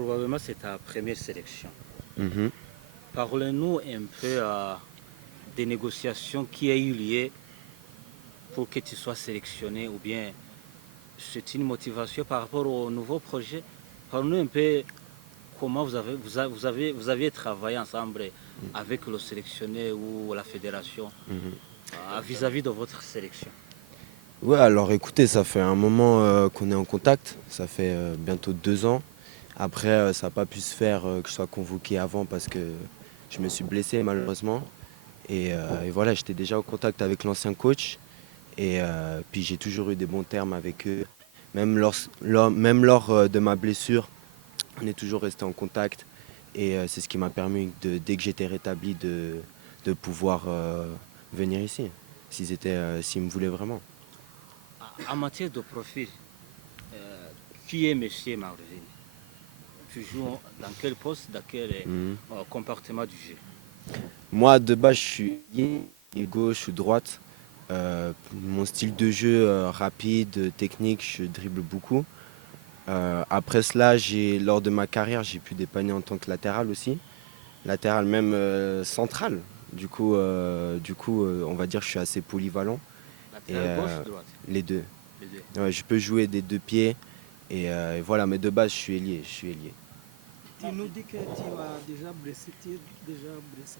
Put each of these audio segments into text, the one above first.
probablement c'est ta première sélection. Mhm. Parlez-nous un peu des négociations qui a eu lieu pour que tu sois sélectionné ou bien c'est une motivation par rapport au nouveau projet. Parlez-nous un peu comment vous aviez travaillé ensemble avec le sélectionné ou la fédération vis-à-vis de votre sélection. Ouais, alors écoutez, ça fait un moment qu'on est en contact, ça fait bientôt 2 ans. Après, ça n'a pas pu se faire que je sois convoqué avant parce que je me suis blessé malheureusement. Et voilà, j'étais déjà en contact avec l'ancien coach et puis j'ai toujours eu des bons termes avec eux. Même lors de ma blessure, on est toujours resté en contact et c'est ce qui m'a permis, dès que j'étais rétabli, de pouvoir venir ici, s'ils me voulaient vraiment. En matière de profil, euh, qui est Monsieur Marvin? Tu joues dans quel poste, dans quel Mhm. comportement du jeu? Moi, de base, je suis ailier gauche ou droite. Mon style de jeu rapide, technique, je dribble beaucoup. Après cela, lors de ma carrière, j'ai pu dépanner en tant que latéral aussi. Latéral même central. Du coup, on va dire que je suis assez polyvalent. Et Latéral gauche, droite, les deux. les deux. Ouais, je peux jouer des deux pieds. Et voilà, mais de base, je suis ailier. Je suis ailier. Tu nous dis que tu as déjà blessé, tu es déjà blessé.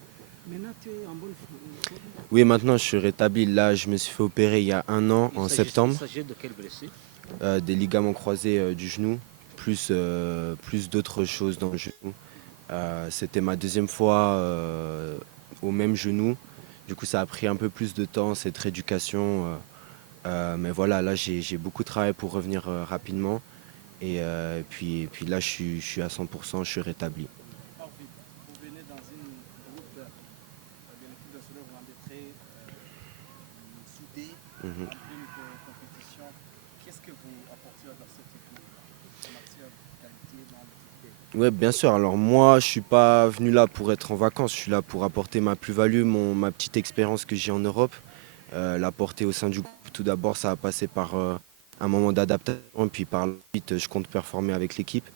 Maintenant, tu es en bonne forme. Oui, maintenant, je suis rétabli. Là, je me suis fait opérer il y a un an, en Il septembre. s'agit de quelle blessure? Des ligaments croisés du genou, plus d'autres choses dans le genou. C'était ma deuxième fois au même genou. Du coup, ça a pris un peu plus de temps, cette rééducation. Mais voilà, là, j'ai beaucoup travaillé pour revenir rapidement. Et puis là, je suis à 100%, je suis rétabli. Marvin, vous venez dans une groupe de l'équipe nationale rwandaise très soudée Mhm. en pleine compétition. Qu'est-ce que vous apportez dans cette équipe en matière de qualité dans l'équipe? Ouais, bien sûr. Alors moi, je suis pas venu là pour être en vacances. Je suis là pour apporter ma plus-value, ma petite expérience que j'ai en Europe, l'apporter au sein du groupe. Tout d'abord, ça a passé par un moment d'adaptation, puis par la suite, je compte performer avec l'équipe.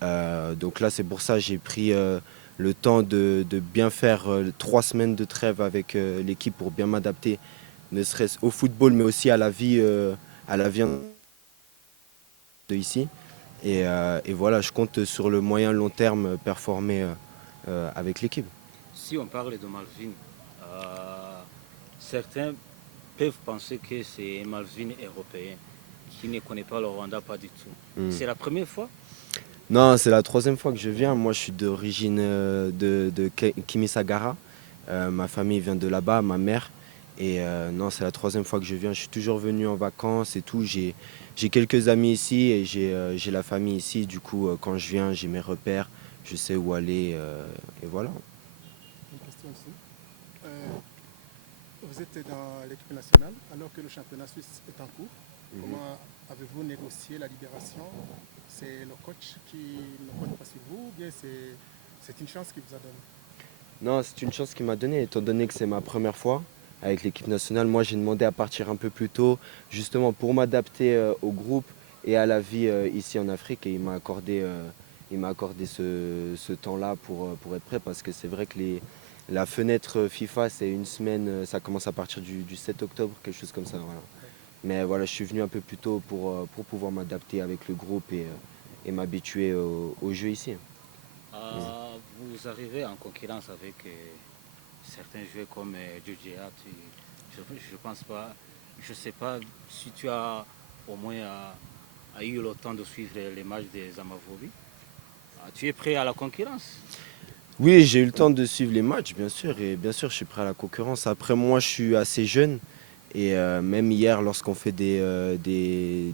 Donc là, c'est pour ça que j'ai pris le temps de bien faire 3 semaines de trêve avec l'équipe pour bien m'adapter, ne serait-ce au football, mais aussi à la vie de ici. Et voilà, je compte sur le moyen long terme performer avec l'équipe. Si on parle de Malvin, euh, certains peuvent penser que c'est un Malvin européen qui ne connaît pas le Rwanda, pas du tout. Mm. C'est la première fois? Non, c'est la troisième fois que je viens. Moi, je suis d'origine de Kimisagara. Ma famille vient de là-bas, ma mère. Et non, c'est la troisième fois que je viens. Je suis toujours venu en vacances et tout. J'ai quelques amis ici et j'ai la famille ici. Du coup, quand je viens, j'ai mes repères. Je sais où aller. Et voilà. Une question aussi. Euh, Vous êtes dans l'équipe nationale alors que le championnat suisse est en cours. Comment avez-vous négocié la libération? C'est le coach qui ne compte pas sur vous ou bien c'est une chance qu'il vous a donnée? Non, c'est une chance qu'il m'a donnée, étant donné que c'est ma première fois avec l'équipe nationale. Moi, j'ai demandé à partir un peu plus tôt, justement pour m'adapter au groupe et à la vie ici en Afrique. Et il m'a accordé ce temps-là pour être prêt, parce que c'est vrai que la fenêtre FIFA, c'est une semaine, ça commence à partir du 7 octobre, quelque chose comme ça. Voilà. Mais voilà, je suis venu un peu plus tôt pour pouvoir m'adapter avec le groupe et m'habituer au jeu ici. Vous arrivez en concurrence avec certains joueurs comme Djodjea. Je pense pas, je sais pas si tu as au moins eu le temps de suivre les matchs des Amavubi. Tu es prêt à la concurrence? Oui, j'ai eu le temps de suivre les matchs, bien sûr, et bien sûr, je suis prêt à la concurrence. Après, moi, je suis assez jeune, et même hier, lorsqu'on fait des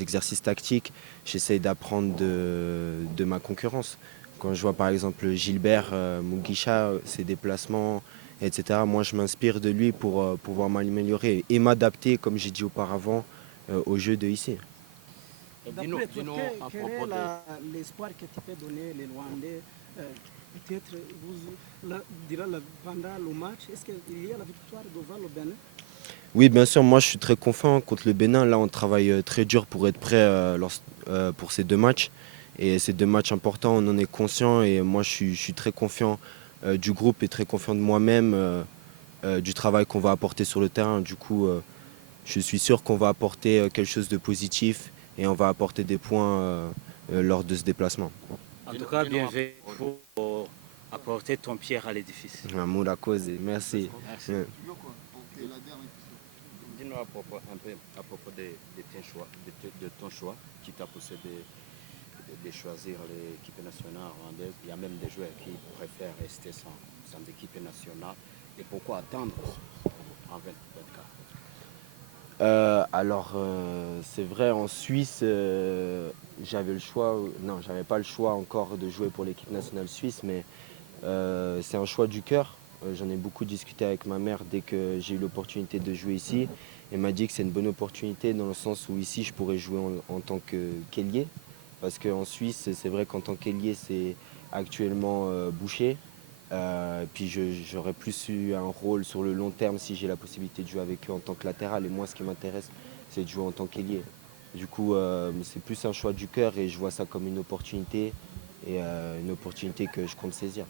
exercices tactiques, j'essaye d'apprendre de ma concurrence. Quand je vois par exemple Gilbert Mugisha, ses déplacements, etc., moi, je m'inspire de lui pour pouvoir m'améliorer et m'adapter, comme j'ai dit auparavant, au jeu de ici. D'après toi, Dis-nous à quel propos est de... l'espoir que tu peux donner les Rwandais peut-être pendant le match, est-ce qu'il y a la victoire devant le Bénin? Oui, bien sûr, moi je suis très confiant contre le Bénin. Là, on travaille très dur pour être prêt pour ces 2 matchs. Et c'est 2 matchs importants, on en est conscient. Et moi, je suis très confiant du groupe et très confiant de moi-même, du travail qu'on va apporter sur le terrain. Du coup, je suis sûr qu'on va apporter quelque chose de positif et on va apporter des points lors de ce déplacement. En tout cas, bienvenue pour apporter ton pierre à l'édifice. Un mot la cause et merci. Merci. Dis-nous un peu à propos de ton choix qui t'a poussé de choisir l'équipe nationale rwandaise. Il y a même des joueurs qui préfèrent rester sans équipe nationale. Et pourquoi attendre en 2024? C'est vrai, en Suisse, j'avais le choix, non, j'avais pas le choix encore de jouer pour l'équipe nationale suisse, mais c'est un choix du cœur. J'en ai beaucoup discuté avec ma mère dès que j'ai eu l'opportunité de jouer ici. Elle m'a dit que c'est une bonne opportunité dans le sens où ici je pourrais jouer en tant qu'ailier. Parce qu'en Suisse, c'est vrai qu'en tant qu'ailier, c'est actuellement bouché. Puis j'aurais plus eu un rôle sur le long terme si j'ai la possibilité de jouer avec eux en tant que latéral. Et moi, ce qui m'intéresse, c'est de jouer en tant qu'ailier. Du coup, c'est plus un choix du cœur et je vois ça comme une opportunité et une opportunité que je compte saisir.